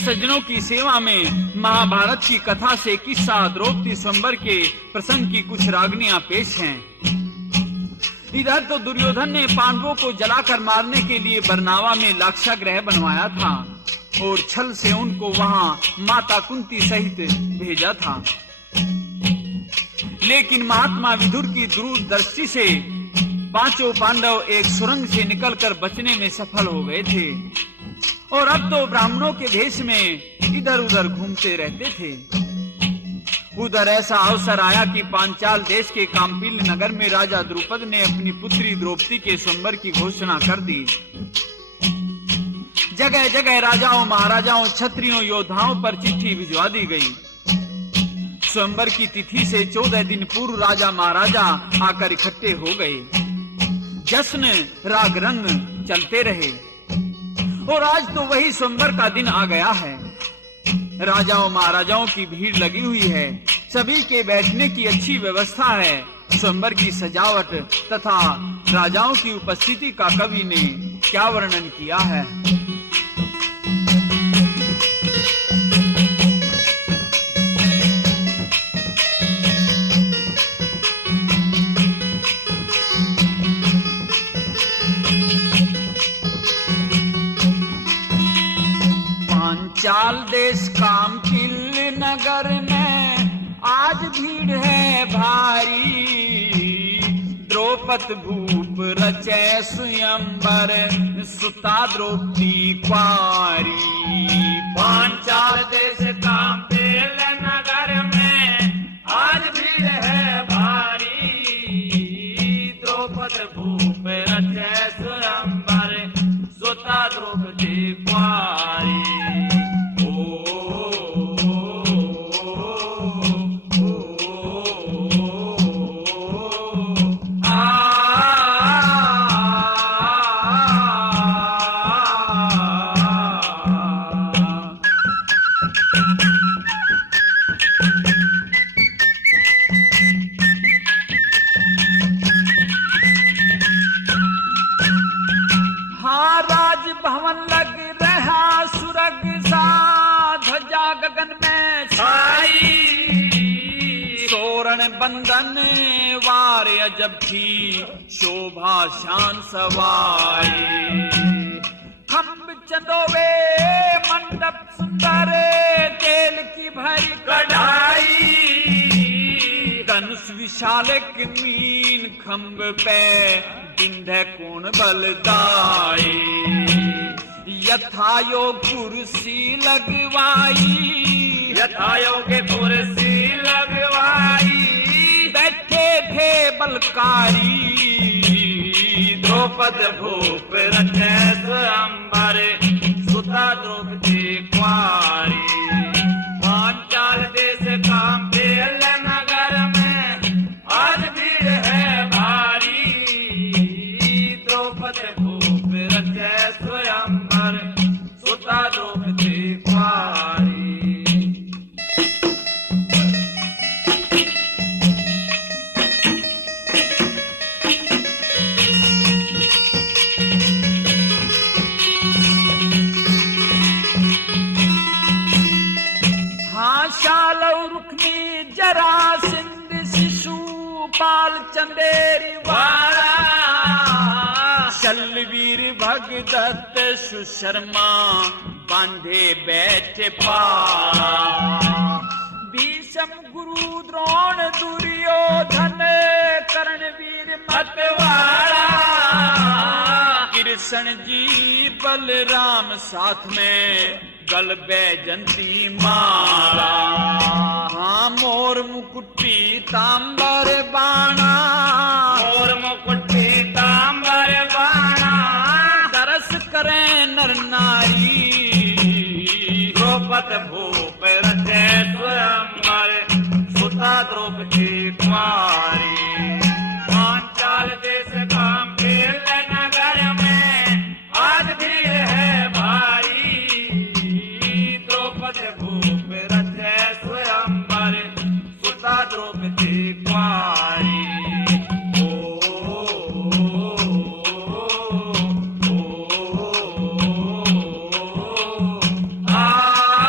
सज्जनों की सेवा में महाभारत की कथा से किस्सा द्रौपदी स्वयंवर के प्रसंग की कुछ रागनियां पेश हैं। इधर तो दुर्योधन ने पांडवों को जलाकर मारने के लिए बरनावा में लाक्षागृह बनवाया था और छल से उनको वहां माता कुंती सहित भेजा था। लेकिन महात्मा विदुर की दूरदृष्टि से पांचों पांडव एक सुरंग से निकलकर बचने में सफल हो गए थे और अब तो ब्राह्मणों के भेष में इधर उधर घूमते रहते थे। उधर ऐसा अवसर आया कि पांचाल देश के काम्पिल नगर में राजा द्रुपद ने अपनी पुत्री द्रौपदी के स्वयंवर की घोषणा कर दी। जगह जगह राजाओं, महाराजाओं, क्षत्रियों, योद्धाओं पर चिट्ठी भिजवा दी गई। स्वयंवर की तिथि से 14 दिन पूर्व राजा महाराजा आकर इकट्ठे हो गए। जश्न राग रंग चलते रहे और आज तो वही स्वयंवर का दिन आ गया है। राजाओं महाराजाओं की भीड़ लगी हुई है, सभी के बैठने की अच्छी व्यवस्था है। स्वयंवर की सजावट तथा राजाओं की उपस्थिति का कवि ने क्या वर्णन किया है। पांचाल देश काम्पिल नगर में आज भीड़ है भारी। द्रौपद भूप रचे स्वयंवर सुता द्रौपदी क्वारी। पांचाल देश काम्पिल नगर में आज भीड़ है भारी। द्रौपद भूप रचे स्वयंवर सुता द्रौपदी क्वारी। भवन लग रहा सुरग सा, ध्वजा गगन में छाई। तोरण बंधन वार अजब थी, शोभा शान सवाई। खम्भ चंदोवे मंडप सुंदर, तेल की भरी कढ़ाई। धनुष विशाल मीन खम्भ पे, बिंध्य कोण बलदाई। यथायोग कुर्सी लगवाई, यथायोग कुर्सी लगवाई। बैठे थे बलकारी। द्रौपद भूप रचे स्वयंवर सुता द्रौपदी क्वारी। पांचाल देश काम्पिल नगर में आज भीड़ है भारी। द्रौपद भूप रचे स्वयंवर सुता द्रौपदी क्वारी। शालव रुक्मी जरासिंध शिशुपाल चंदेरी वाला। शल्वीर भगदत्त सुशर्मा बांधे बैठे पाला। भीषम गुरु द्रोण दुर्योधन कर्णवीर मतवाला। कृष्ण जी बलराम साथ में गल बैजंती माला। हाँ मोर मुकुट पीतांबर बाणा। मोर मुकुट पीतांबर बाणा। तरस करें नर नारी। द्रौपद भूप रचे स्वयंवर सुता द्रौपदी क्वारी। पांचाल देश काम्पिल नगर में आज भीड़ है भारी। द्रौपद भूप रचे स्वयंवर सुता द्रौपदी क्वारी। आ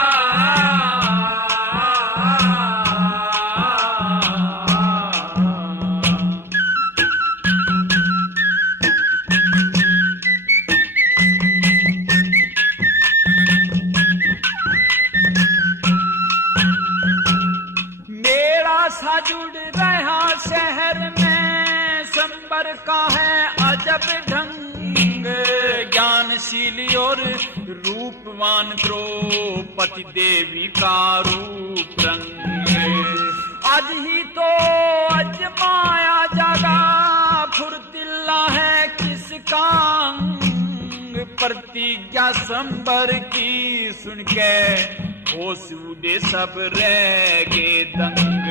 ज्ञानशीली और रूपवान द्रौपदी देवी का रूप रंग। आज ही तो अजमाया जागा फुर्तिल्ला है किसका अंग। प्रतिज्ञा संबर की सुन के होश उड़े सब रह गए दंग।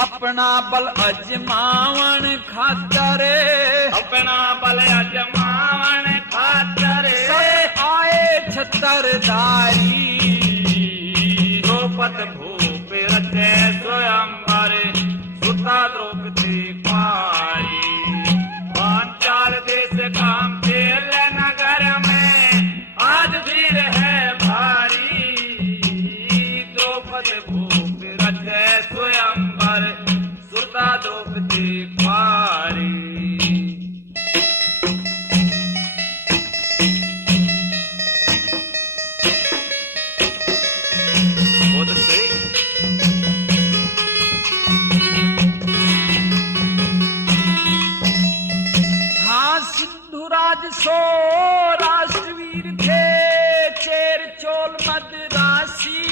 अपना बल अजमावन खातर, अपना बल अजमावन खातर सब आए छतरधारी। द्रौपद भूप रचे स्वयंवर सुता द्रौपदी कुमारी। पांचाल देश काम खेल नगर में आज भीड़ है भारी। द्रौपद भूप रचे स्वयंवर सुता द्रौपदी कुमारी। बहुत अच्छे। हाँ सिंधुराज सो राष्ट्रवीर थे चेर चोल मदरासी।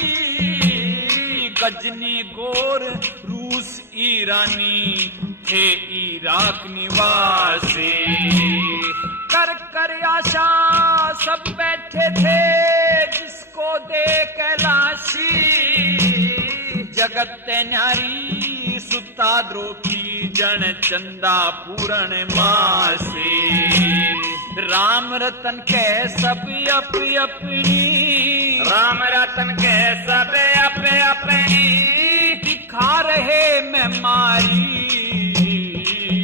गजनी गोर रूस ईरानी थे इराक निवासी। कर कर आशा सब बैठे थे जिसको दे कैलाशी। जगत न्यारी सुता द्रौपदी जन चंदा पूरण मासी। राम रतन के सब अप अपनी, राम रतन के सब अपने अपनी दिखा रहे मेमारी।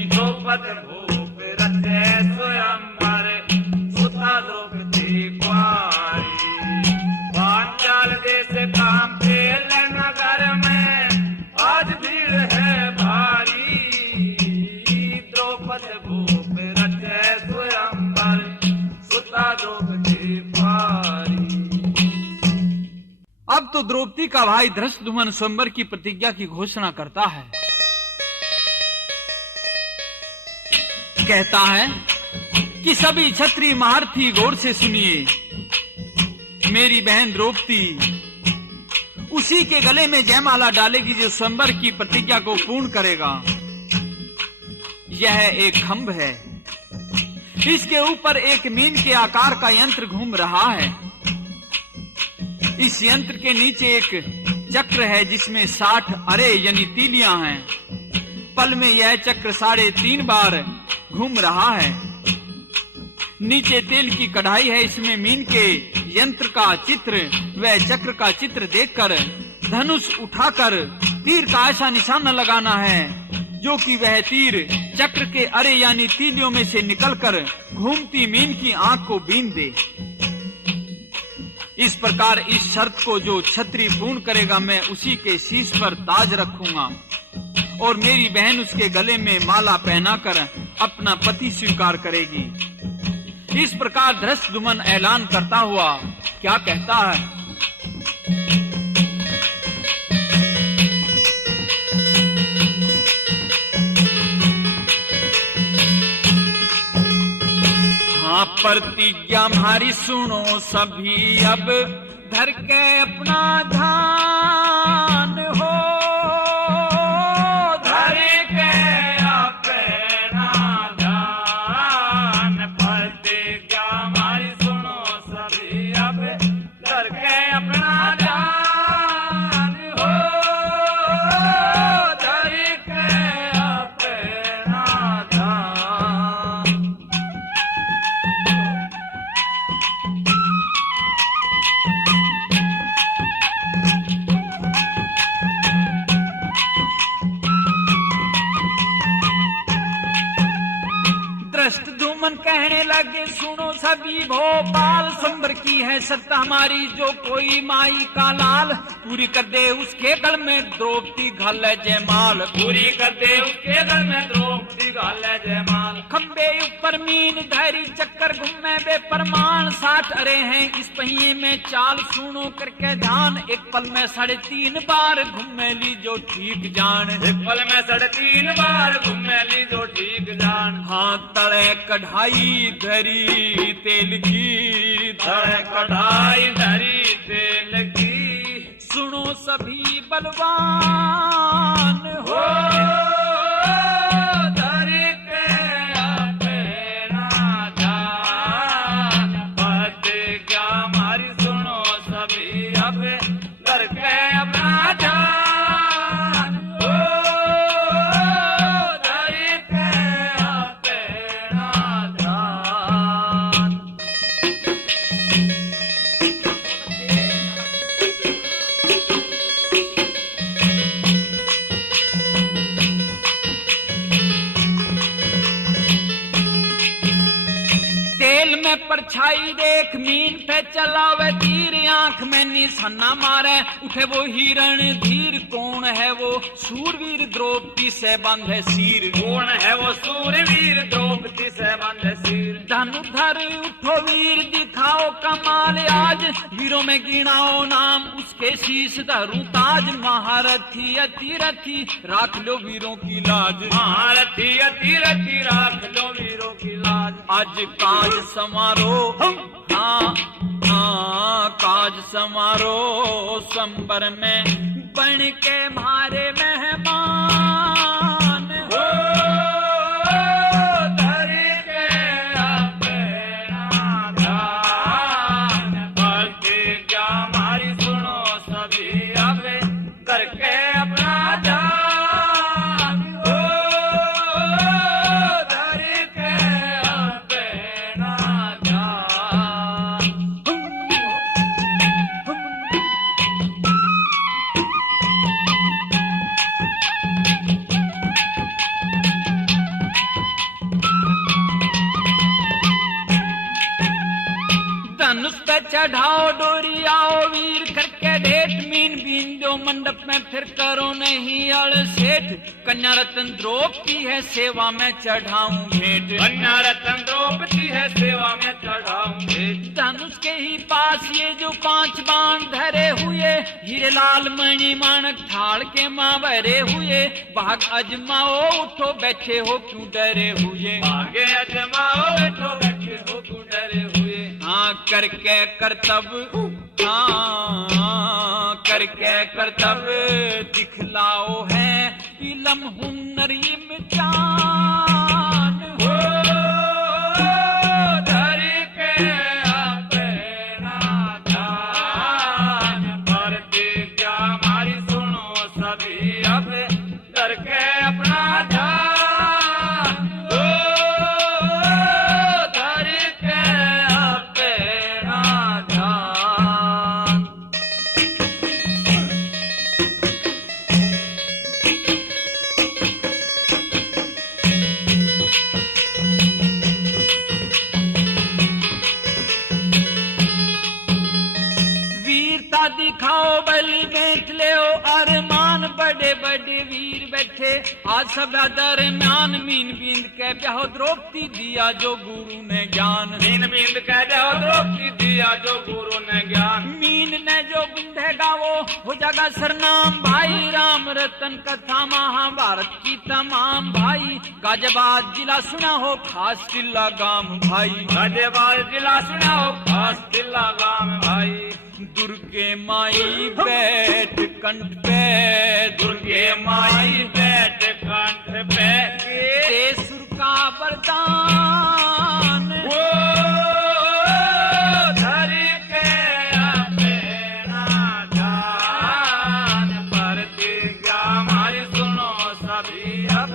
द्रौपद भूप रचे स्वयंवर सुता द्रौपदी कुमारी। पांचाल देश काम खेल नगर में आज भीड़ है भारी। द्रौपद भूप रचे स्वयंवर सुता द्रौपदी कुमारी। अब तो द्रौपदी का भाई धृष्टद्युम्न स्वयंवर की प्रतिज्ञा की घोषणा करता है। कहता है कि सभी क्षत्रिय महारथी गौर से सुनिए। मेरी बहन द्रौपदी उसी के गले में जयमाला डालेगी जो स्वयंवर की प्रतिज्ञा को पूर्ण करेगा। यह एक खंभ है, इसके ऊपर एक मीन के आकार का यंत्र घूम रहा है। इस यंत्र के नीचे एक चक्र है जिसमें 60 अरे यानी तीलियां हैं। पल में यह चक्र 3.5 बार घूम रहा है। नीचे तेल की कढ़ाई है, इसमें मीन के यंत्र का चित्र व चक्र का चित्र देखकर धनुष उठाकर तीर का ऐसा निशाना लगाना है जो कि वह तीर चक्र के अरे यानी तीलियों में से निकलकर घूमती मीन की आंख को बीन दे। इस प्रकार इस शर्त को जो क्षत्रिय पूर्ण करेगा मैं उसी के शीश पर ताज रखूंगा और मेरी बहन उसके गले में माला पहनाकर अपना पति स्वीकार करेगी। इस प्रकार धृष्टद्युम्न ऐलान करता हुआ क्या कहता है? हाँ प्रतिज्ञा हमारी सुनो सभी अब धर के अपना ध्यान हो। धर के अपना ध्यान। प्रतिज्ञा हमारी सुनो सभी अब धर के अपना ध्यान हो। धर के अपना ध्यान। धृष्टद्युम्न कहने लगे सुनो सभी भोपाल स्वयंवर की है सत्ता हमारी जो कोई माई का लाल पूरी कर दे उसके गल में द्रौपदी घाल जयमाल। पूरी कर दे उसके गल में द्रौपदी घाल जयमाल। खंबे ऊपर मीन धैरी चक्कर घूमे बेपरमान 60 अरे हैं इस पहिए में चाल सुनो करके ध्यान। एक पल में 3.5 बार घूमे ली जो ठीक जान। एक पल में 3.5 बार घूमे ली जो ठीक जान। हाथ तले कढ़ाई धरी तेल की सड़क कढ़ाई धरी से लगी। सुनो सभी बलवान हो धरी के अपना जान, प्रतिज्ञा हमारी सुनो सभी अब करके अपना जान। हो धरी के अपना जान। तेल में परछाई देख मीन पे चलावे तीर, आंख में निशाना मारे उठे वो हिरण धीर। कौन है वो सूरवीर द्रौपदी से बांधे सिर, कौन है वो सूरवीर द्रौपदी से बांधे सिर। धनुधर उठो वीर दिखाओ कमाल आज, वीरों में गिनाओ नाम उसके शीश धरूं ताज। महारथी अतिरथी राख लो वीरों की लाज, महारथी अतिरथी राख लो वीरों की लाज। आज काज समारो हाँ काज समारो संबर में बन के मारे मेहमान। हो धरी के अपना ध्यान, प्रतिज्ञा हमारी सुनो सभी अब करके अपना जान। हो धरी के अपना जान। धनुष पे चढ़ाओ डोरी आओ वीर करके ढेठ। मीन बीन दो मंडप में फिर करो नहीं अड़ सेठ। कन्या रत्न द्रौपदी है सेवा में चढ़ाऊं भेंट, कन्या रत्न द्रौपदी है सेवा में चढ़ाऊं भेंट। धनुष के ही पास ये जो 5 बाण धरे हुए, हीरे लाल मणि माणक ठाड़ के माँ भरे हुए। भाग अजमाओ उठो बैठे हो क्यों डरे हुए, आगे अजमाओ बैठो बैठे हो क्यों डरे हुए। हाँ करके कर्तव्य हाँ करके कर्तव्य दिखलाओ है इलम हुनर इम्तिहान। हो धरी के अपना ध्यान, प्रतिज्ञा हमारी सुनो सभी अब करके अपना ध्यान। हो धरी के अपना ध्यान। वीरता दिखाओ बलि बेच ले अरमान। बड़े बड़े वीर बैठे आज सब दरम्यान। मीन बींद के ब्याह द्रौपदी दिया जो गुरु ने ज्ञान, मीन बींद कह जाओ द्रौपदी दिया जो गुरु ने ज्ञान। मीन ने जो बिंधेगा वो हो जाएगा सरनाम भाई। राम रतन कथा महाभारत की तमाम भाई। गाजियाबाद जिला सुना हो खास जिला गाम भाई, गाजियाबाद जिला सुना हो खास जिला गाम भाई। दुर्गे माई बैठ कंठ पे, दुर्गे माई बैठ कंठ पे, दे सुर का वरदान। वो धरी के अपना ध्यान, प्रतिज्ञा हमारी सुनो सभी अब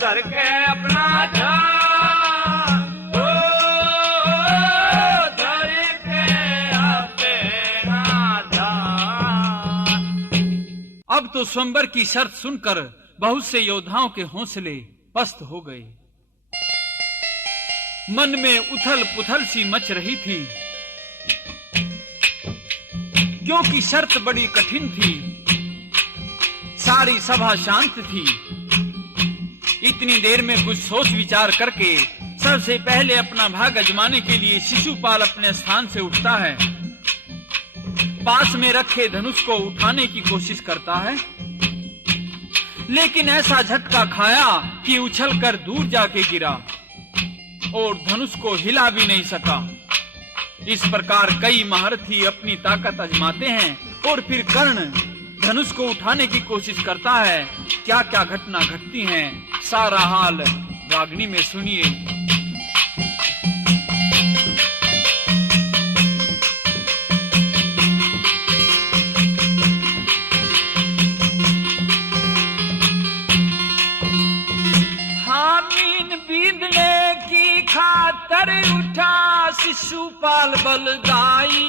करके अपना ध्यान। वो धरी के अपना ध्यान। अब तो स्वयंवर की शर्त सुनकर बहुत से योद्धाओं के हौसले पस्त हो गए। मन में उथल पुथल सी मच रही थी, क्योंकि शर्त बड़ी कठिन थी। सारी सभा शांत थी। इतनी देर में कुछ सोच विचार करके सबसे पहले अपना भाग अजमाने के लिए शिशुपाल अपने स्थान से उठता है। पास में रखे धनुष को उठाने की कोशिश करता है, लेकिन ऐसा झटका खाया कि उछलकर दूर जाके गिरा और धनुष को हिला भी नहीं सका। इस प्रकार कई महारथी अपनी ताकत आजमाते हैं और फिर कर्ण धनुष को उठाने की कोशिश करता है। क्या क्या घटना घटती हैं, सारा हाल रागनी में सुनिए। बींदने की खातर उठा शिशुपाल बलदाई,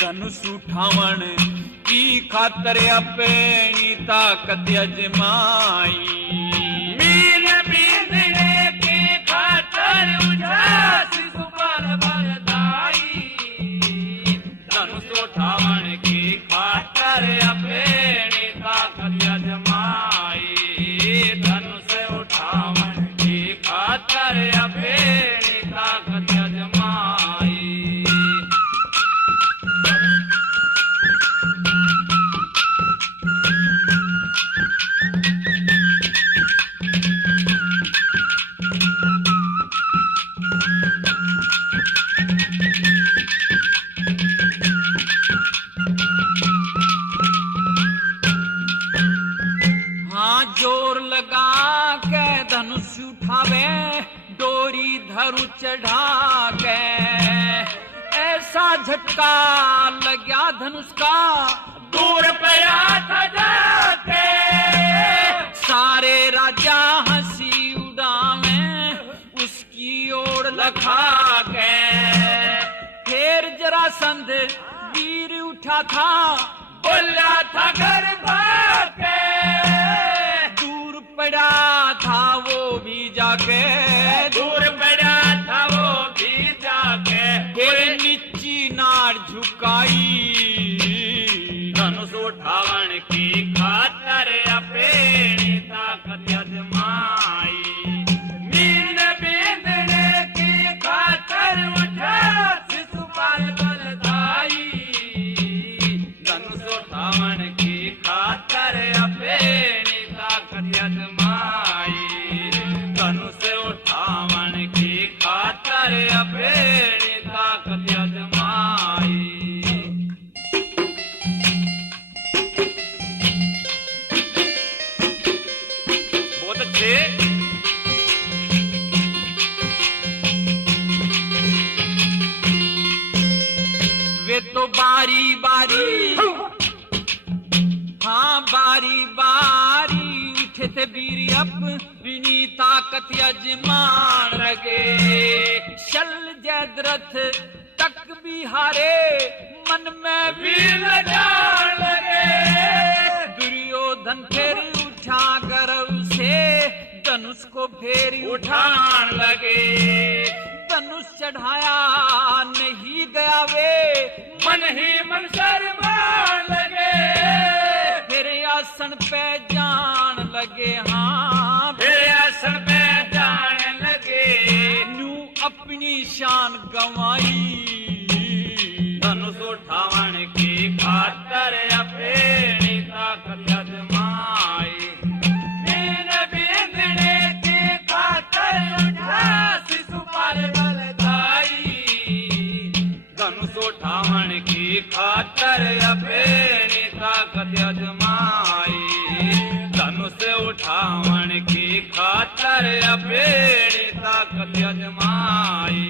धनुष उठावन की खातर अपनी ताकत अजमाई। बींदने की खातर उठा शिशुपाल बलदाई, धनुष उठावन की खातर अपनी ताकत अजमाई। धनुष उठावन की खातर अपनी ताकत अजमाई। जोर लगा के धनुष उठावे, डोरी धरु चढ़ा के, ऐसा झटका लगा धनुष का दूर पड़ा था जाके। सारे राजा हंसी उड़ावे उसकी ओर लखा के। फिर जरासंध वीर उठा था, बोला था घर भागे। पड़ा था वो भी जाके, दूर पड़ा था वो भी जाके। फिर नीची नार झुकाई, धनुष उठावन की खातर अपनी ताकत अजमाई। नींद बींदने की खातर उठा शिशुपाल बलदाई, धनुष उठावन की खातर अपनी ताकत अजमाई। धनुष उठावन की खातर अपनी ताकत अजमाई। बहुत अच्छे। वे तो बारी बारी, हाँ बारी बारी उठे थे वीर अपनी ताकत अजमान लगे। शल जयद्रथ तक भी हारे, मन में भी लजान लगे। दुर्योधन फिर उठा गर्व से, धनुष को फेर उठान लगे। धनुष चढ़ाया नहीं गया वे, मन ही मन शर्मान लगे। फिर आसन पे जान लगे, हाँ फिर आसन पे जान लगे। नू अपनी शान गंवाई, धनुष उठावन की खातर अपनी ताकत अजमाई। बीन बींदने की खातर उठा शिशुपाल बलदाई, धनुष उठावन की खातर अपनी ताकत अजमाई। धनुष उठावन की खातर अपनी ताकत अजमाई।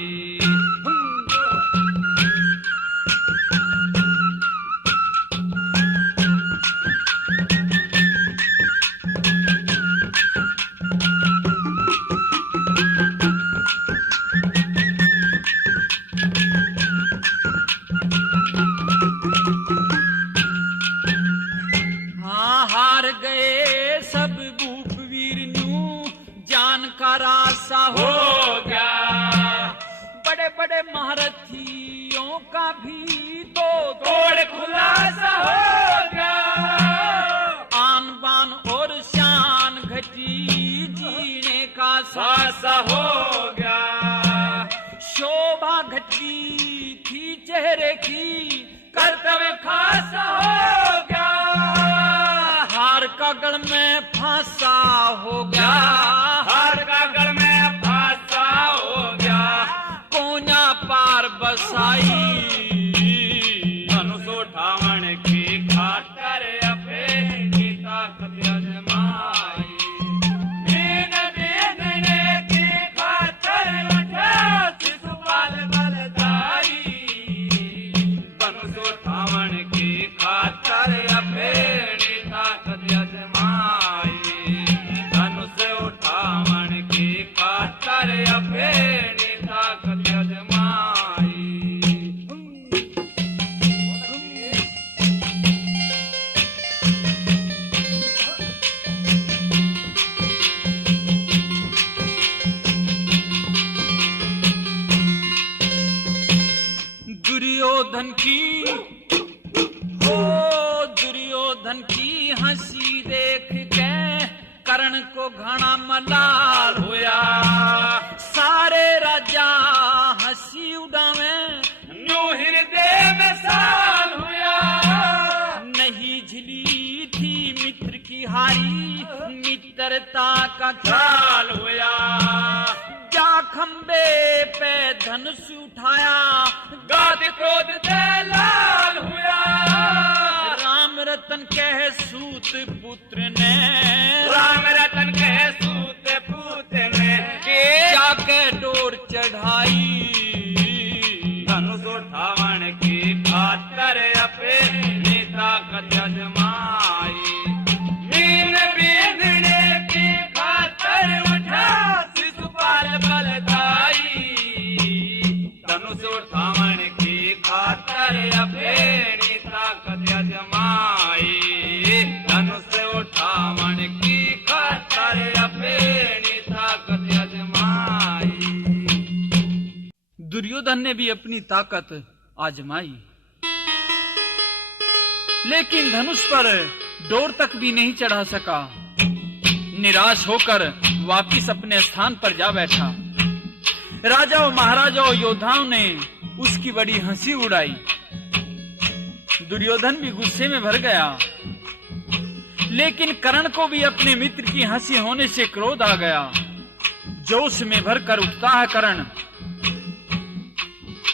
रासा हो गया, बड़े बड़े महारथियों का भी तो तोड़ खुलासा हो गया। आन बान और शान घटी, जीने का सासा हो गया। शोभा घटी थी चेहरे की, कर्तव्य खासा हो गया। हार का गढ़ में फांसा हो गया, हार का गढ़ में फांसा हो गया। कोना पार बसाई। धनुष उठावन की खातर अपनी ताकत आजमाई। मीन बीनने की खातर उठा शिशुपाल बलदाई। धनुष उठावन की खातर अपनी ताकत आजमाई। धनुष उठावन की खातर अपनी ताकत आजमाई। दुर्योधन की दुर्योधन की हंसी देख के कर्ण को घना मलाल होया। सारे राजा हंसी उड़ावे न्यू हृदय में साल होया। नहीं झिली थी मित्र की हारी मित्रता का ख्याल साल होया। जा खंबे पे धनुष उठाया गाद क्रोध दे लाल होया। राम रतन कह सूत पुत्र ने राम रतन के सूत पूत ने के जाके डोर चढ़ाई। धनुष उठावन की खातर अपनी ताकत आजमाई। मीन बीनने की खातर उठा शिशुपाल बलदाई। धनुष उठावन की खातर अपनी ताकत आजमाई। धनुष उठावन की खातर अपनी ताकत आजमाई। दुर्योधन ने भी अपनी ताकत आजमाई, लेकिन धनुष पर डोर तक भी नहीं चढ़ा सका। निराश होकर वापिस अपने स्थान पर जा बैठा। राजाओं महाराजाओं योद्धाओं ने उसकी बड़ी हंसी उड़ाई। दुर्योधन भी गुस्से में भर गया, लेकिन कर्ण को भी अपने मित्र की हंसी होने से क्रोध आ गया। जोश में भरकर उठता है कर्ण,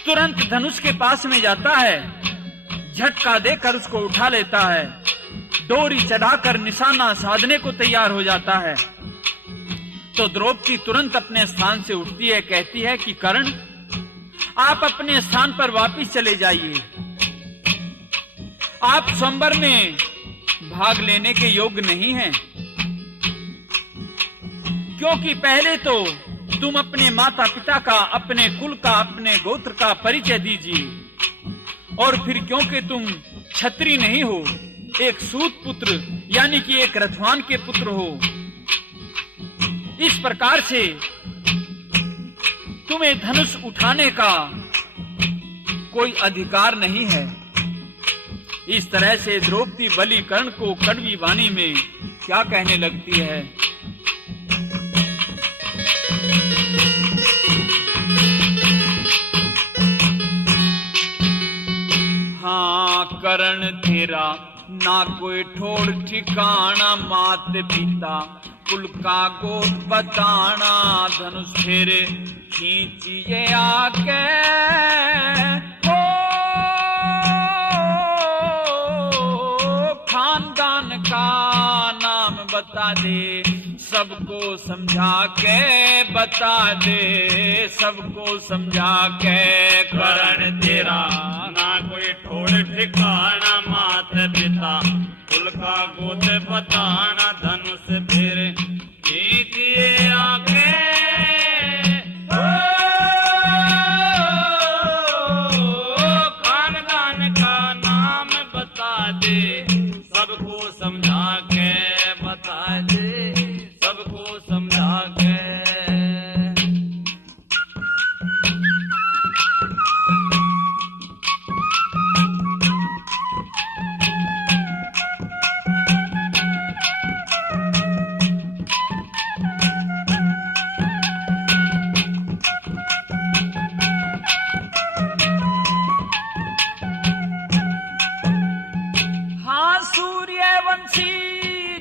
तुरंत धनुष के पास में जाता है, झटका देकर उसको उठा लेता है, डोरी चढ़ाकर निशाना साधने को तैयार हो जाता है। तो द्रौपदी तुरंत अपने स्थान से उठती है, कहती है कि कर्ण आप अपने स्थान पर वापस चले जाइए। आप स्वयंवर में भाग लेने के योग्य नहीं हैं, क्योंकि पहले तो तुम अपने माता पिता का, अपने कुल का, अपने गोत्र का परिचय दीजिए, और फिर क्योंकि तुम क्षत्रिय नहीं हो, एक सूत पुत्र यानी कि एक रथवान के पुत्र हो, इस प्रकार से तुम्हें धनुष उठाने का कोई अधिकार नहीं है। इस तरह से द्रौपदी बलि कर्ण को कड़वी वाणी में क्या कहने लगती है। हाँ कर्ण तेरा ना कोई ठोर ठिकाना, मात पिता कुल का गोद बताना, धनुष फिर खींचिए आके ओ खानदान का नाम बता दे, सबको समझा के बता दे, सबको समझा के। कर्ण तेरा ना कोई ठोर ठिकाना, मात पिता कुल का गोद बताना, धनुष फिर खींचिए आके खानदान का नाम बता दे, सबको समझा के बता दे, सबको समझा के।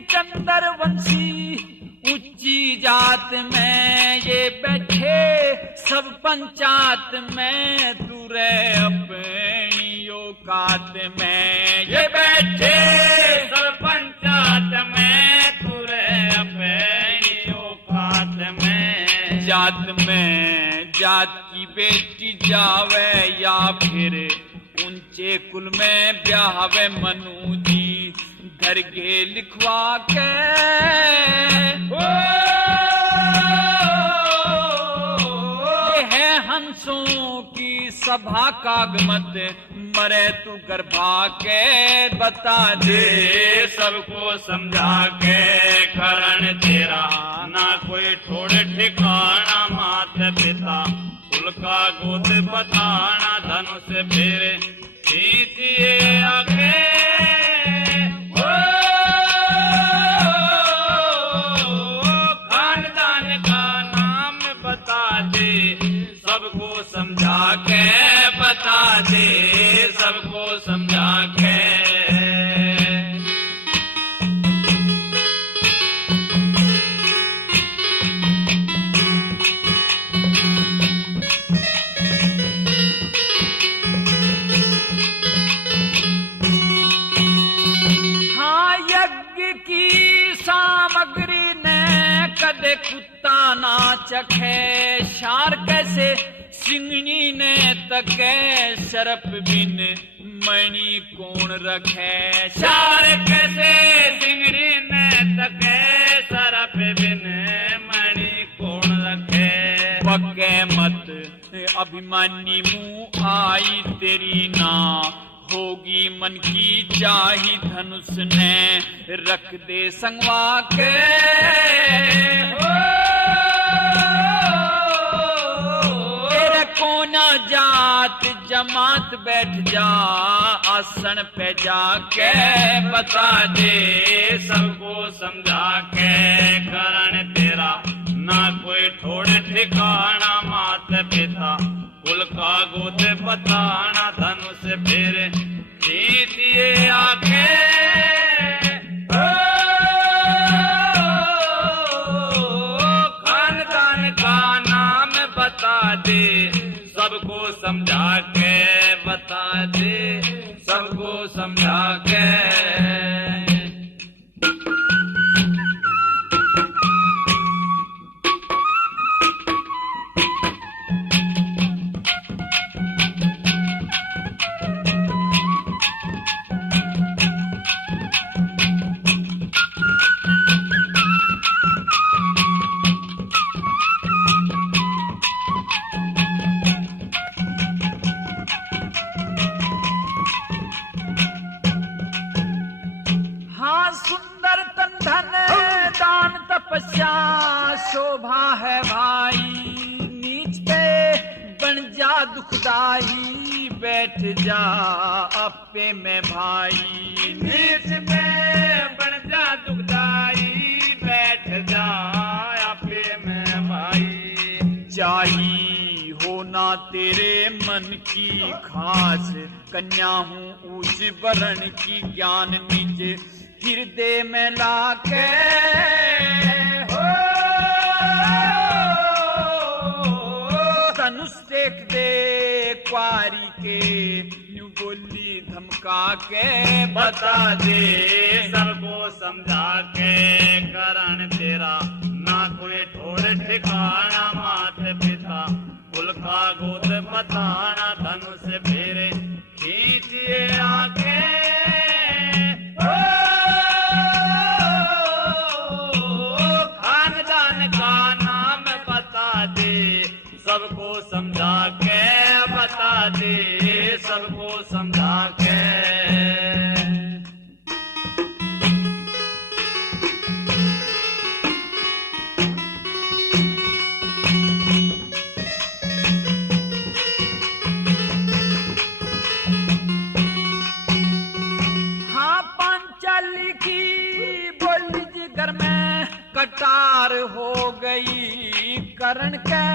चंद्रवंशी ऊंची जात में ये बैठे सब पंचायत में तू रहे अपनी औकात में। ये बैठे सब पंचायत में तू रहे अपनी औकात में। जात की बेटी जावे या फिर ऊंचे कुल में ब्याहवे मनु जी घर के लिखवा के। ये है हंसों की सभा का आगमत मरे तू गर्भा के बता दे सबको समझा के करण तेरा ना कोई ठोड़ ठिकाना मात पिता कुल का गोद बताना धनुष फेरे खींचिए आगे। खानदान का नाम बता दे सबको समझा के बता दे सबको समझा के। कदे कुत्ता ना चखे शार कैसे सिंगनी ने तके शरप बिन मणि कौन रखे। शार कैसे सिंगनी ने तके शरप बिन मणि कौन रखे। पके मत अभिमानी मुंह आई तेरी ना होगी मन की चाही धनुष ने रख दे संगवा के। तेरे कोना जात जमात बैठ जा आसन पे जाके बता दे सबको समझा के करण तेरा ना कोई ठोड़ ठिकाना मात पिता कुल का गोद बताना धनुष फेरे खींचिए आगे। खानदान का नाम बता दे सबको समझा के बता दे सबको समझा के। शोभा है भाई नीच पे बन जा दुखदाई बैठ जा अपे में भाई। नीच पे बन जा दुखदाई बैठ जा अपे में भाई। चाही होना तेरे मन की खास कन्या हूँ ऊंच वरण की ज्ञान निज हृदय में लाके। धनुष देख दे क्वारी के न्यू बोली धमका के बता दे सबको समझा के करण तेरा ना कोई ठोड़ ठिकाना मात पिता कुल का गोद बताना धनुष फेरे खींचिए आगे। खानदान का नाम बता दे सबको समझा के बता दे सबको समझा के। हाँ पांचाली की बोली जिगर में कटार हो गई करण के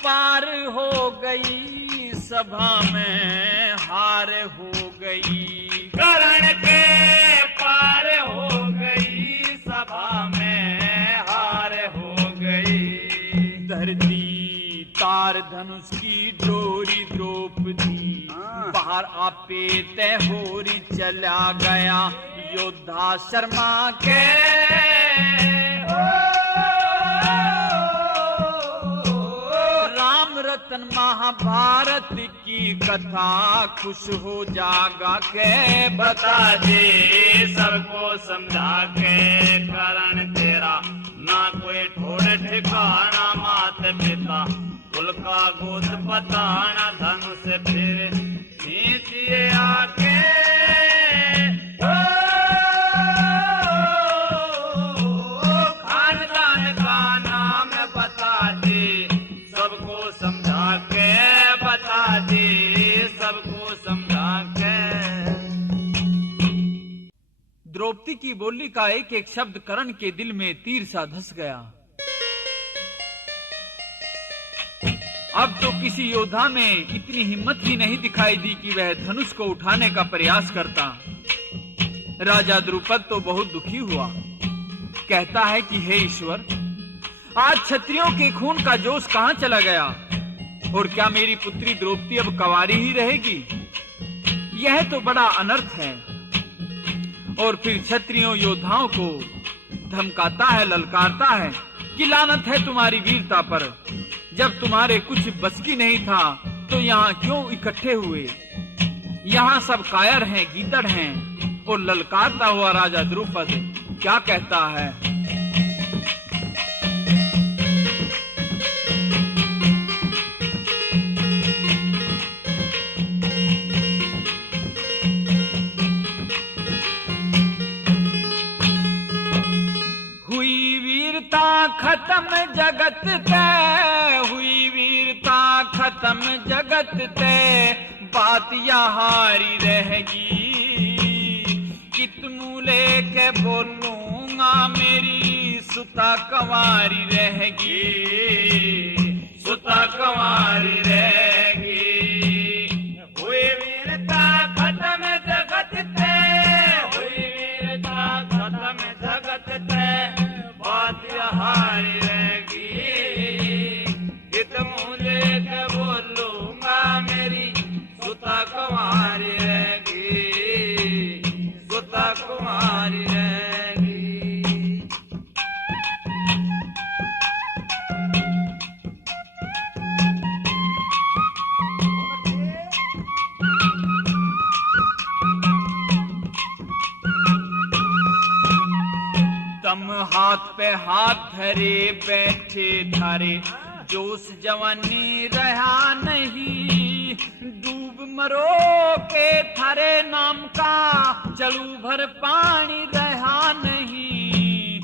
पार हो गई सभा में हार हो गई। करण के पार हो गई सभा में हार हो गई। धरती तार पार धनुष की डोरी द्रौपदी, बाहर आपे तय होरी चला गया योद्धा शर्मा के। राम रतन महाभारत की कथा खुश हो जागा के बता दे सबको समझा के, कारण तेरा ना कोई ठोड़ ठिकाना, मात पिता कुल का गोद बताना, धनुष फिर खींचिए आके। खानदान का नाम बता दे सबको समझा के, बता दे सबको समझा के। द्रौपदी की बोली का एक एक शब्द कर्ण के दिल में तीर सा धस गया। अब तो किसी योद्धा में इतनी हिम्मत ही नहीं दिखाई दी कि वह धनुष को उठाने का प्रयास करता। राजा द्रुपद तो बहुत दुखी हुआ, कहता है कि हे ईश्वर, आज क्षत्रियों के खून का जोश कहां चला गया, और क्या मेरी पुत्री द्रौपदी अब कंवारी ही रहेगी? यह तो बड़ा अनर्थ है। और फिर क्षत्रियों योद्धाओं को धमकाता है, ललकारता है कि लानत है तुम्हारी वीरता पर, जब तुम्हारे कुछ बस की नहीं था तो यहाँ क्यों इकट्ठे हुए? यहाँ सब कायर हैं, गीदड़ हैं। और ललकारता हुआ राजा द्रुपद क्या कहता है? खत्म जगत तय, हुई वीरता खत्म जगत तय, बात यहारी रहेगी, कित मुँह लेके बोलूंगा मेरी सुता कंवारी रहेगी, सुता कंवारी रहेगी। हुई वीरता खत्म जगत तय, हुई वीरता खत्म जगत तय, बात यहारी रहेगी, कित मुँह लेके बोलूंगा मेरी सुता कुमारी रहेगी, सुता कुमारी रहेगी। तम हाथ पे हाथ धरे बैठे थारे, जोश जवानी रहा नहीं, डूब मरो के थारे नाम का चलू भर पानी रहा नहीं।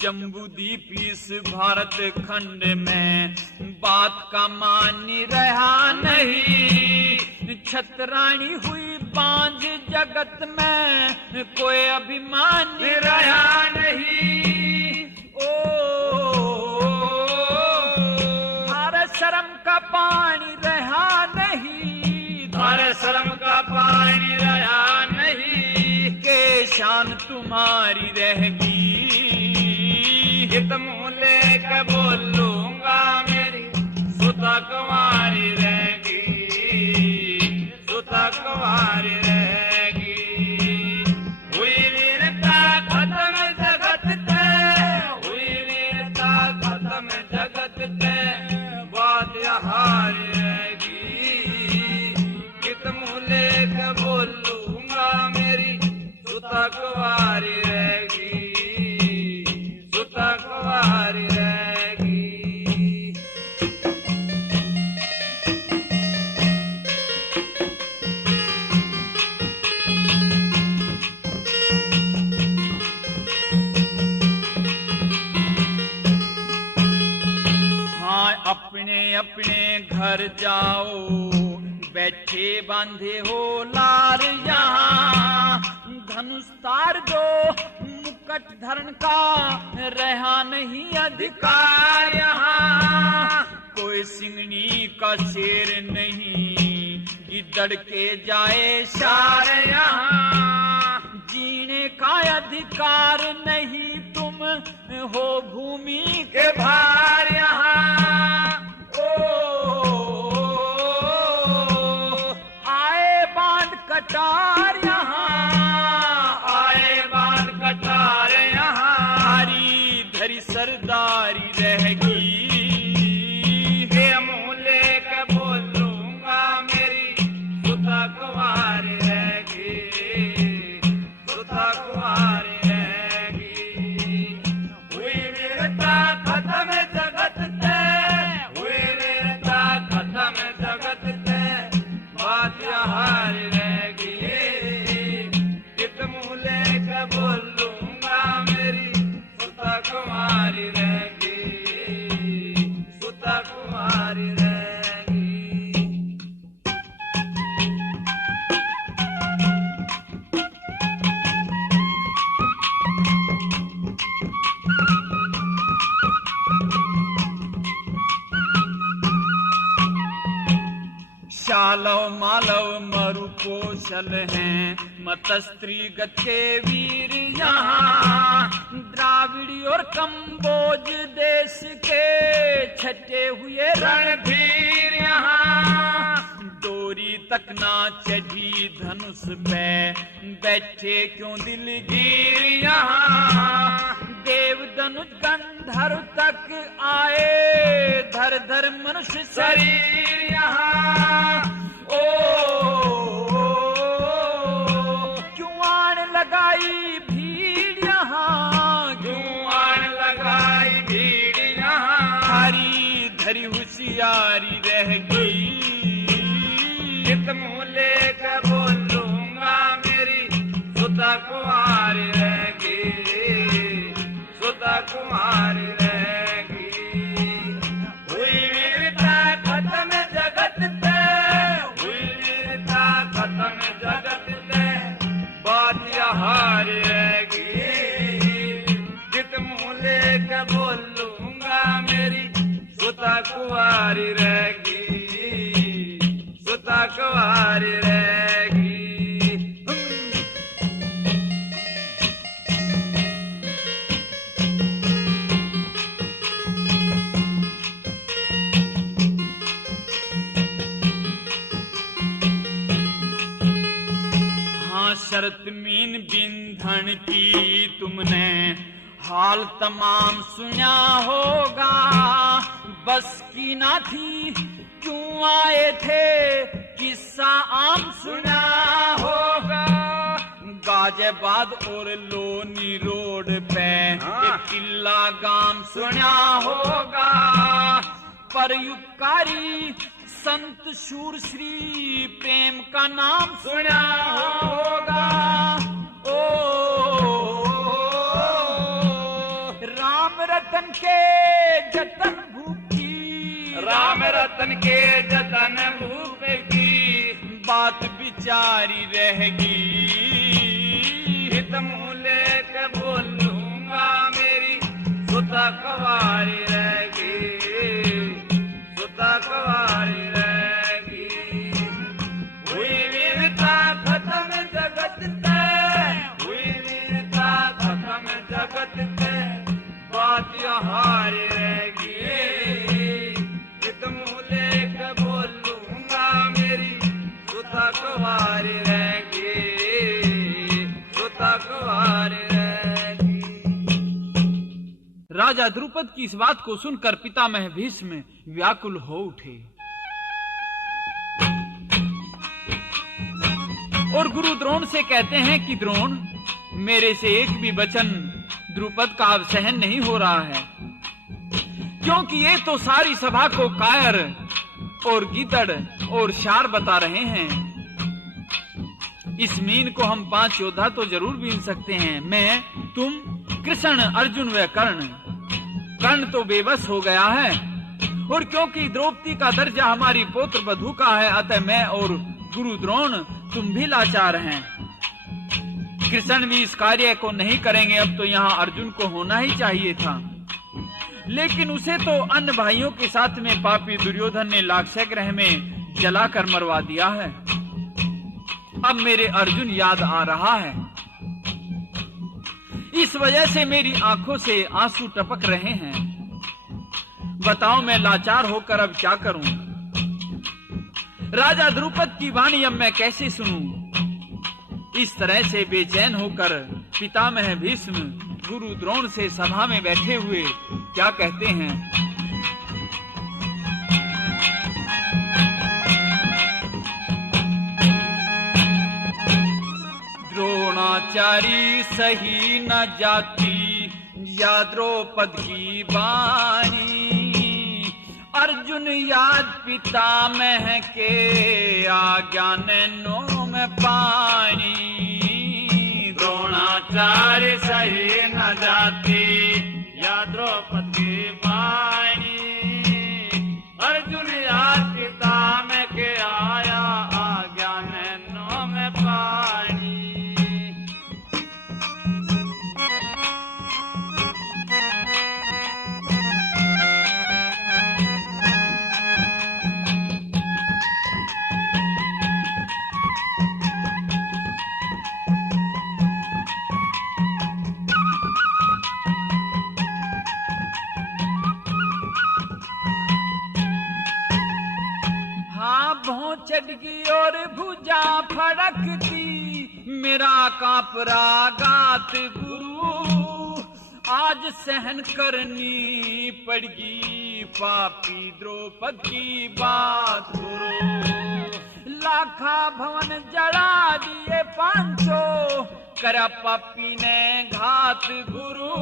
जम्बूद्वीप इस भारत खंड में बात का मानी रहा नहीं, छतरानी हुई बांझ जगत में कोई अभिमानी रहा नहीं। ओ थारे शर्म का पानी रहा नहीं, थारे शर्म का पानी रहा नहीं, के शान तुम्हारी रहेगी, हित मुँह लेकर बोलूंगा मेरी सुता कुमारी रहेगी, सुता कुमारी रहेगी। हुई वीरता खत्म जगत तय, हुई वीरता खत्म जगत तय, बात यहारी रहेगी, कित मुँह लेकर बोलूंगा मेरी सुता कुमारी रहेगी, सुता कुमारी रहेगी। अपने अपने घर जाओ, बैठे बांधे हो लार यहाँ, धनुष तार दो मुकुट धरण का रहा नहीं अधिकार यहाँ। कोई सिंगनी का शेर नहीं, गिद्दड़ के जाए शार यहाँ, जीने का अधिकार नहीं, तुम हो भूमि के भार यहाँ। ओ कटार यहाँ, आए बाल कटार यहाँ, हरी धरी सरदारी रहेगी। हे मुँह लेके बोलूंगा मेरी सुता कुंवारी रहेगी, सुता कुंवारी रहेगी। हुई वीरता खत्म जगत से, हुई वीरता खत्म जगत से, बात हारी रहेगी। कित मुँह लेके बोलूंगा मेरी सुता कुंवारी रहेगी, सुता कुंवारी रहेगी। शालव मालव मरु कौशल हैं, मतस्त्री गथे वीर यहाँ। द्राविड़ी और कंबोज देश के छटे हुए रणधीर यहाँ, डोरी तक ना चढ़ी धनुष पे, बैठे क्यों दिलगीर यहाँ। देव धनुष गंधर्व तक आए, धर धर मनुष्य शरीर यहाँ। ओ क्यों आन लगाई भीड़ यहाँ, क्यों आन लगाई भीड़ यहाँ। हरी धरी होशियारी रहेगी। कित मुँह लेकर बोलूंगा मेरी सुता कुंवारी रहेगी, सुता कुंवारी रहेगी। हुई वीरता खत्म जगत से, हुई वीरता खत्म जगत से, बात हारी रहेगी। कित मुँह लेकर बोलूंगा मेरी सुता कुंवारी रहेगी, सुता कुंवारी रहेगी। हाँ शरत मीन बिंधन की तुमने हाल तमाम सुना होगा। बस की ना थी क्यों आए थे, किस्सा आम सुना होगा। गाजियाबाद और लोनी रोड पे एक किला गांव सुना होगा। परयुपकारी संत शूर श्री प्रेम का नाम सुना होगा। ओ राम रतन के जतन भूखी, राम रतन के जतन भूप की, बात बिचारी रहेगी। हित मुँह लेकर बोलूंगा मेरी सुता कुंवारी रहेगी, सुता कुंवारी रहेगी। हुई वीरता खत्म जगत से, हुई वीरता खत्म जगत से, बात हारी रहेगी। हित मुँह लेकर बोलूंगा मेरी सुता कुंवारी रहेगी, सुता कुंवारी रहेगी। राजा द्रुपद की इस बात को सुनकर पितामह भीष्म व्याकुल हो उठे और गुरु द्रोण से कहते हैं कि द्रोण, मेरे से एक भी वचन द्रुपद का अब सहन नहीं हो रहा है, क्योंकि ये तो सारी सभा को कायर और गीदड़ और शार बता रहे हैं। इस मीन को हम 5 योद्धा तो जरूर बीन सकते हैं, मैं, तुम, कृष्ण, अर्जुन व कर्ण। कर्ण तो बेबस हो गया है, और क्योंकि द्रौपदी का दर्जा हमारी पौत्र बधू का है, अतः मैं और गुरु द्रोण तुम भी लाचार हैं। कृष्ण भी इस कार्य को नहीं करेंगे, अब तो यहाँ अर्जुन को होना ही चाहिए था, लेकिन उसे तो अन्य भाइयों के साथ में पापी दुर्योधन ने लाक्षय ग्रह में जलाकर मरवा दिया है। अब मेरे अर्जुन याद आ रहा है, इस वजह से मेरी आंखों से आंसू टपक रहे हैं। बताओ मैं लाचार होकर अब क्या करूं? राजा द्रुपद की वाणी अब मैं कैसे सुनूं? इस तरह से बेचैन होकर पितामह भीष्म गुरु द्रोण से सभा में बैठे हुए क्या कहते हैं? द्रोणाचारी सही न जाती या द्रौपद की बाणी, अर्जुन याद पितामह के आज्ञा नैनों में पानी। द्रोणाचार्य सही न जाती या द्रौपद की बाणी, अर्जुन याद पितामह के आया आज्ञा नैनों में पानी। चढ़गी और भुजा फड़कती, मेरा कांपरा गात गुरु, आज सहन करनी पड़गी पापी द्रौपद की बात गुरु। लाखा भवन जड़ा दिए पांचो, करा पापी ने घात गुरु।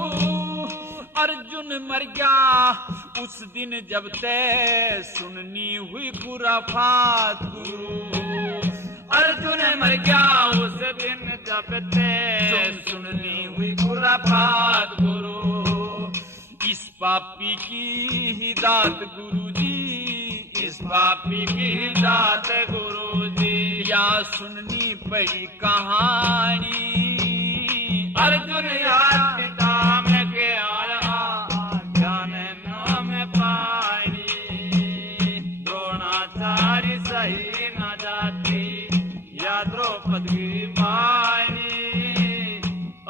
अर्जुन मर गया उस दिन जब तय सुननी हुई खुराफात गुरु। अर्जुन मर गया उस दिन जब तय सुननी हुई खुराफात गुरु। इस पापी की ही दात गुरु जी, इस पापी की दात गुरु जी, या सुननी पड़ी कहानी। अर्जुन याद पितामह के आया ज्ञान नाम पानी। द्रोणाचार्य सही न जाती या द्रौपद की बानी,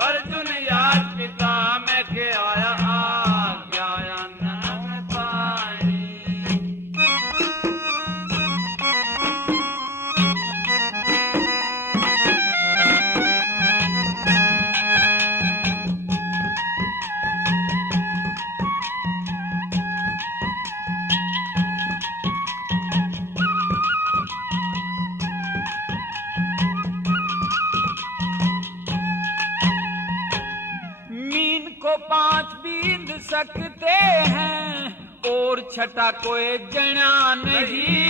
अर्जुन याद पितामह के आया ज्ञान नाम पानी। को 5 बींद सकते हैं और छठा कोई जना नहीं।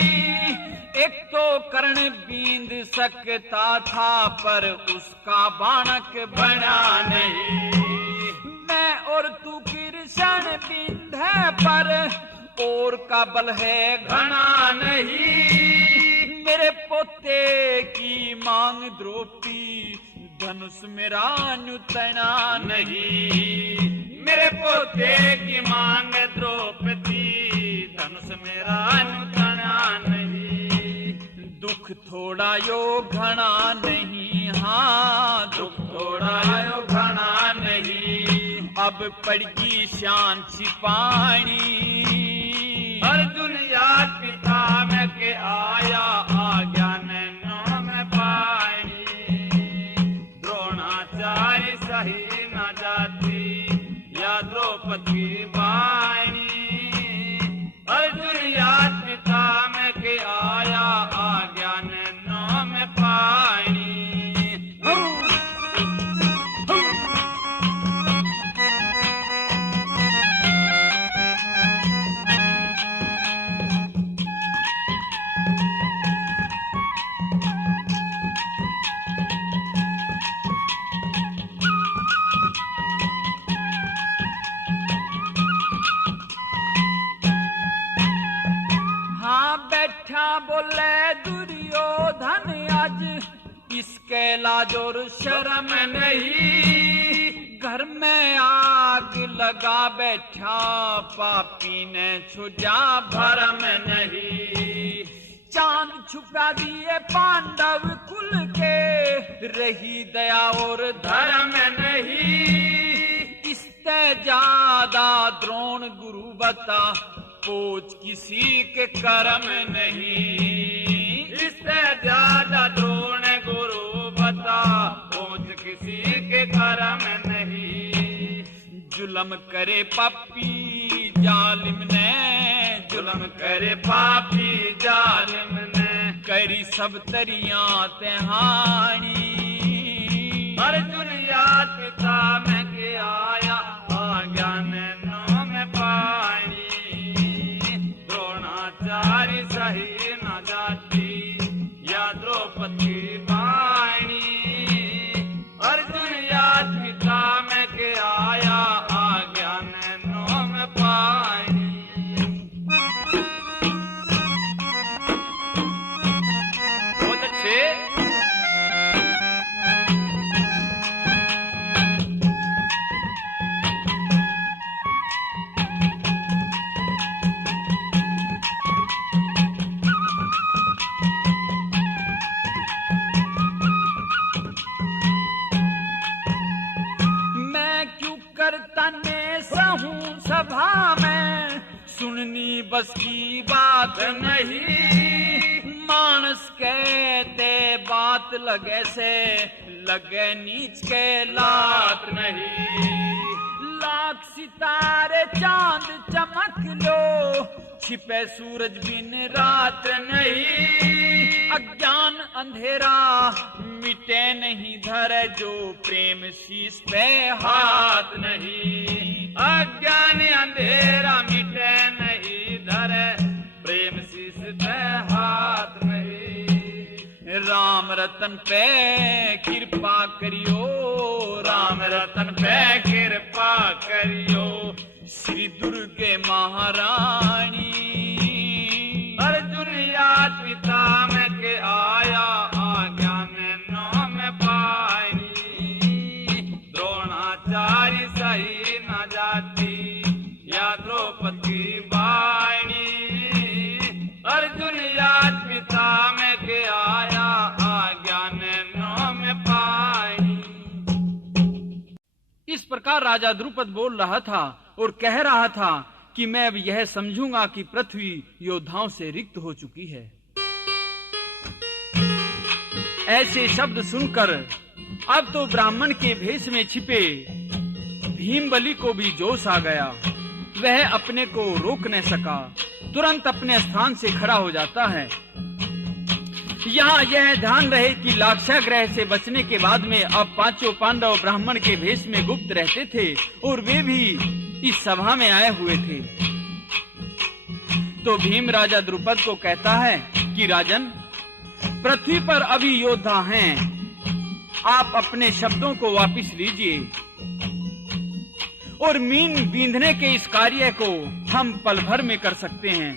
एक तो कर्ण बींद सकता था पर उसका बाणक बना नहीं। मैं और तू कृष्ण बींद है पर और का बल है घना नहीं। मेरे पोते की मांग द्रौपदी धनुष मेरा नुतना नहीं। मेरे पोते की मांग द्रौपदी धनुष मेरा नुतना नहीं। दुख थोड़ा यो घना नहीं, हाँ दुख थोड़ा यो घना नहीं। अब पड़गी शान छिपानी। अर्जुन याद पितामह के आया आज्ञा नैनों में पानी। द्रोणाचार्य सही न जाती या द्रौपदी की बानी। अर्जुन याद पितामह के आया आज्ञा नैनों में पानी। बोले दुर्योधन आज इसके लाज और शर्म नहीं। घर में आग लगा बैठा पापी ने छुजा भरम नहीं। चांद छुपा दिए पांडव कुल के रही दया और धर्म नहीं। इससे ज्यादा द्रोण गुरु बता पोच किसी के कर्म नहीं। इससे ज्यादा द्रोण गुरु बता जुल्म करे पापी जालिम ने, जुल्म करे पापी जालिम ने, करी सब तरियां तेहानी। अर्जुन याद पिता में के आया, आज्ञा नैनों में पानी। द्रोणाचार्य सही न जाती, या द्रौपदी वाणी। अर्जुन याद पिता में के आया, आज्ञा नैनों में पानी। बहुत अच्छे। मैं क्यों करता ने सहूं सभा में, सुननी बस की बात नहीं। मानस कहते बात लगे से, लगे नीच के लात नहीं। लाख सितारे चांद चमक लो, छिपे सूरज बिन रात नहीं। अज्ञान अंधेरा मिटे नहीं धरे, जो प्रेम शीश पे हाथ नहीं। अज्ञान अंधेरा मिटे नहीं धरे, प्रेम शीश पे हाथ नहीं। राम रतन पे कृपा करियो, राम रतन पे कृपा करियो। श्री दुर्गे महारानी। अर्जुन याद पिता में के आया, आज्ञा नैनों में पानी। द्रोणाचार्य सही न जाती, या द्रौपदी वाणी। अर्जुन याद पिता में के आया, आज्ञा नैनों में पानी। इस प्रकार राजा द्रुपद बोल रहा था और कह रहा था कि मैं अब यह समझूंगा कि पृथ्वी योद्धाओं से रिक्त हो चुकी है। ऐसे शब्द सुनकर अब तो ब्राह्मण के भेष में छिपे भीमबली को भी जोश आ गया। वह अपने को रोक न सका, तुरंत अपने स्थान से खड़ा हो जाता है। यहाँ यह ध्यान रहे कि लाक्षागृह से बचने के बाद में अब पांचों पांडव ब्राह्मण के भेष में गुप्त रहते थे और वे भी इस सभा में आए हुए थे। तो भीम राजा द्रुपद को कहता है कि राजन, पृथ्वी पर अभी योद्धा हैं, आप अपने शब्दों को वापस लीजिए और मीन बींधने के इस कार्य को हम पल भर में कर सकते हैं।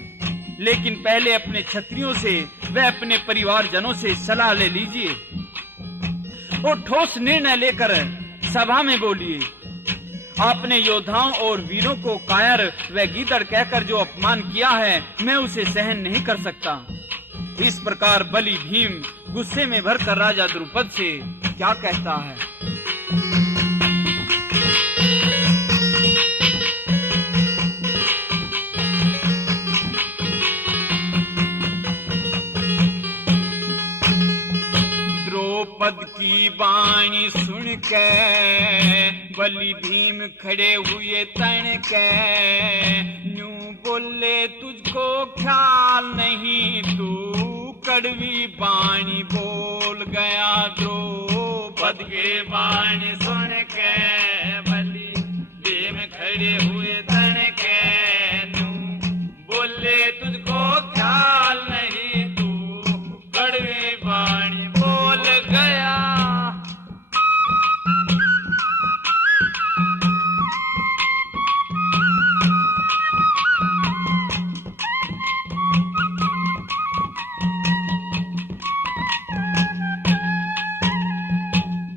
लेकिन पहले अपने क्षत्रियों से व अपने परिवारजनों से सलाह ले लीजिए और ठोस निर्णय लेकर सभा में बोलिए। आपने योद्धाओं और वीरों को कायर व गीदड़ कहकर जो अपमान किया है, मैं उसे सहन नहीं कर सकता। इस प्रकार बलि भीम गुस्से में भरकर राजा द्रुपद से क्या कहता है। द्रौपद की वाणी सुन के बलि भीम खड़े हुए तन के, यूं बोले तुझको ख्याल नहीं, तू कड़वी वाणी बोल गया। द्रौपद के वाणी सुन के बलि भीम खड़े हुए तन के, यूं बोले तुझको ख्याल नहीं, तू कड़वी वाणी बोल गया।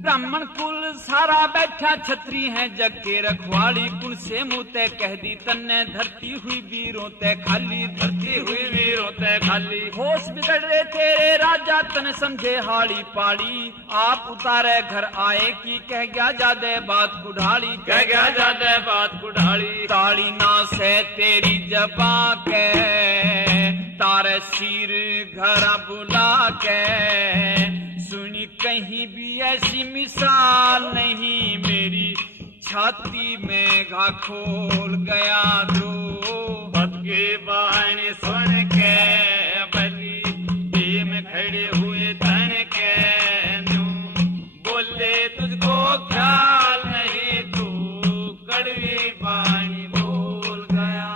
ब्राह्मण कुल सारा बैठा छत्री है जग के रखवाली, कुल से मुँह तय कह दी तन्ने, धरती हुई वीरों तय खाली, धरती हुई वीरों तय खाली। होश बिगड़ रहे तेरे राजा तन समझे हाड़ी पाड़ी, आप उतारे घर आए की कह गया जादे बात कुढ़ाड़ी, कह गया जादे बात कुढ़ाड़ी। ताड़ी ना से तेरी जबा के, तारे सिर घरा बुला के, सुनी कहीं भी ऐसी मिसाल नहीं, मेरी छाती में घा खोल गया ध्रुव। पद की वाणी सुन के बलि भीम खड़े हुए तन के न्यू बोले तुझको ख्याल नहीं तू कड़वी वाणी बोल गया।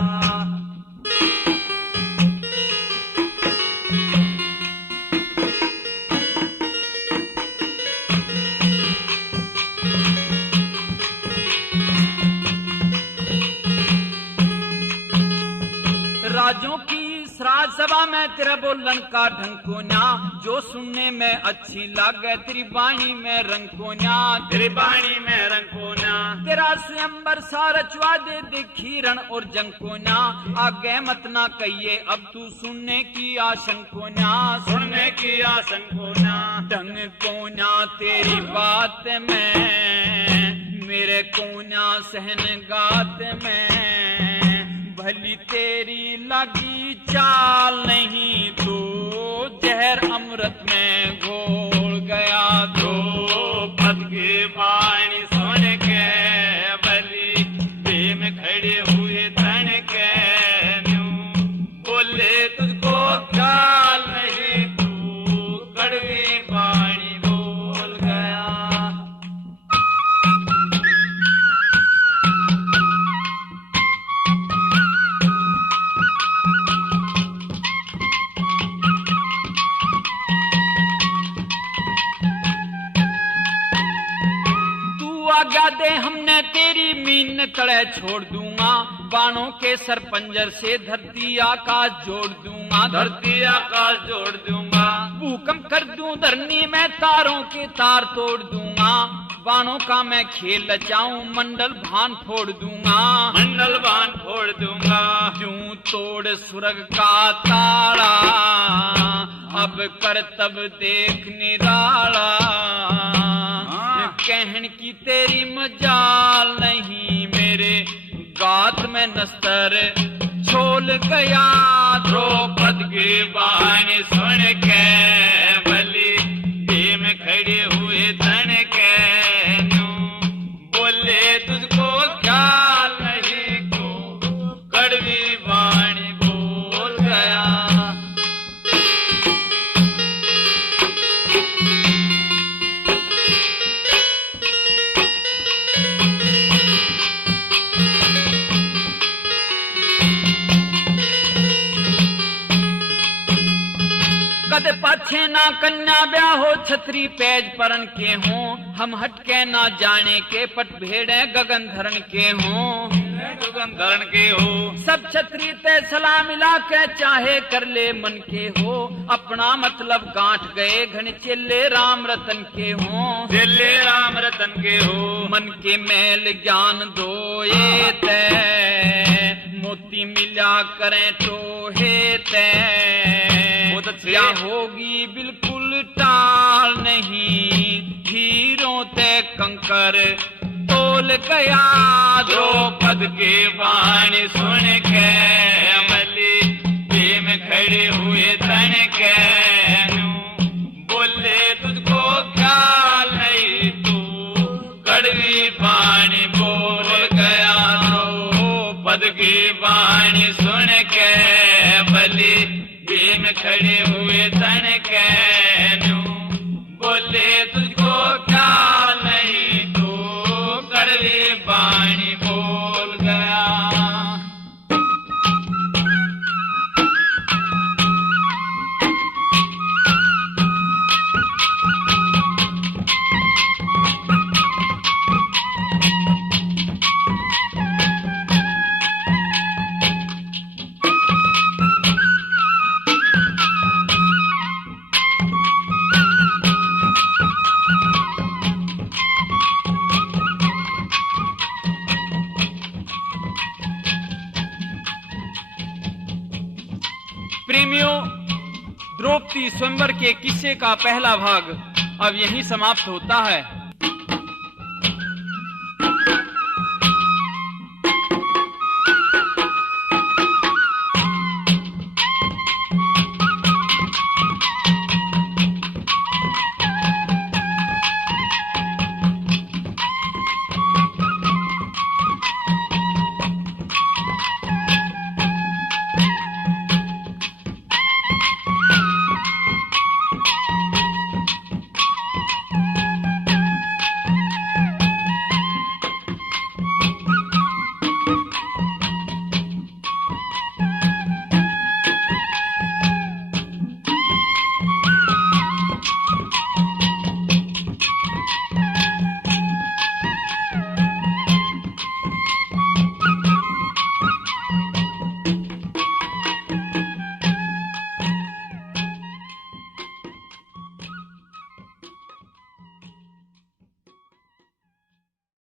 राजों की श्राद्ध सभा में तेरा बोलन का ढंग को न्या, जो सुनने में अच्छी लागे तेरी बाणी में रंग को न्या। तेरी बाणी में रंग को न्या, तेरा स्वयंवर सारा चुआ दे देखी रण और जंग को न्या। आगे मत ना कहिए अब तू सुनने की आशंक को न्या। सुनने की आशंक को न्या, ढंग को न्या तेरी बात में, मेरे को न्या सहन गात में। भली तेरी लगी चाल नहीं तो जहर अमृत में घोल गया तो। पद की वाणी सुन के बलि भीम खड़े हुए तन के न्यू बोले तुझको ख्याल नहीं तू कड़वी वाणी बोल गया। आज्ञा दे हमने तेरी मीन तड़े छोड़ दूंगा। बाणों के सरपंजर से धरती आकाश जोड़ दूंगा। धरती आकाश जोड़ दूंगा। भूकंप कर दूं धरनी में तारों के तार तोड़ दूंगा। बाणों का मैं खेल रचाऊं मंडल भान फोड़ दूंगा। मंडल भान फोड़ दूंगा। यूं तोड़ सुरग का ताड़ा अब कर तब देख निराला। कहन की तेरी मजाल नहीं मेरे गात में नस्तर छोल गया। द्रौपद की वाणी सुन के बलि भीम खड़े हुए तन के न्यू बोले तुझको ख्याल नहीं तू कड़वी वाणी बोल गया। कद पाछे ना कन्या ब्याह हो छतरी पेज परन के हों। हम हटके ना जाने के पट भेड़े गगन धरण के हों। गगन धरण के हो सब छतरी ते सलाह मिला के चाहे कर ले मन के हो। अपना मतलब गांठ गए घन चेले राम रतन के हों। चेले राम रतन के हो मन के मैल ज्ञान दोए ते मोती मिला करें टोहे ते। क्या होगी बिल्कुल टाल नहीं हीरों ते कंकर तोल गया। द्रौपद की वाणी सुन के बलि भीम खड़े हुए तन के न्यू बोले तुझको ख्याल नहीं तू कड़वी वाणी बोल गया। द्रौपद की वाणी सुन के बलि भीम खड़े हुए तन के न्यू बोले तुझको ख्याल नहीं तू कड़वी वाणी बोल गया। प्रेमियों, द्रौपदी स्वयंवर के किस्से का पहला भाग अब यहीं समाप्त होता है।